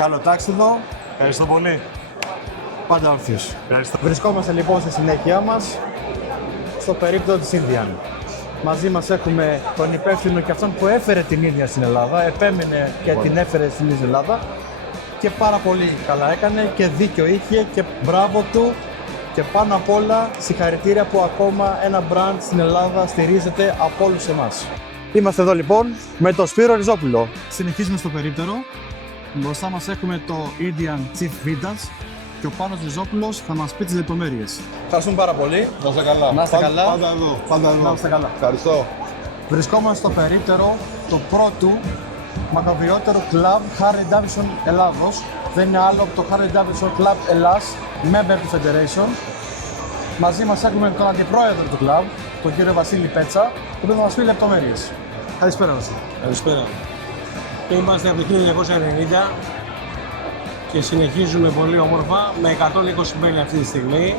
Καλό τάξιδο. Ευχαριστώ πολύ. Πάντα όρθιος. Ευχαριστώ. Βρισκόμαστε λοιπόν στη συνέχεια μας στο περίπτωμα της Indian. Μαζί μας έχουμε τον υπεύθυνο και αυτόν που έφερε την Indian στην Ελλάδα, επέμεινε και την έφερε στην Ελλάδα και πάρα πολύ καλά έκανε και δίκιο είχε και μπράβο του και πάνω απ' όλα συγχαρητήρια που ακόμα ένα brand στην Ελλάδα στηρίζεται από όλους εμάς. Είμαστε εδώ λοιπόν με τον Σπύρο Ριζόπουλο. Συνεχίζουμε στο περίπτερο. Μπροστά μας έχουμε το Indian Chief Vintage και ο Πάνος Ριζόπουλος θα μας πει τις λεπτομέρειες. Ευχαριστούμε πάρα πολύ. Να είστε καλά. Να είστε καλά. Πάντα εδώ. Πάντα εδώ. Να είστε καλά. Ευχαριστώ. Βρισκόμαστε στο περίπτερο το πρώτο μακαβριότερο κλαμπ Harley Davidson Ελλάδος. Δεν είναι άλλο από το Harley Davidson Club Ελλάς, member του Federation. Μαζί μας έχουμε τον αντιπρόεδρο του κλαμπ, τον κύριο Βασίλη Πέτσα, που θα μας πει λεπτομέρειες. Καλησπέρα Βασίλη. Καλησπέρα. Είμαστε από το 1990 και συνεχίζουμε πολύ όμορφα με 120 μέλη αυτή τη στιγμή.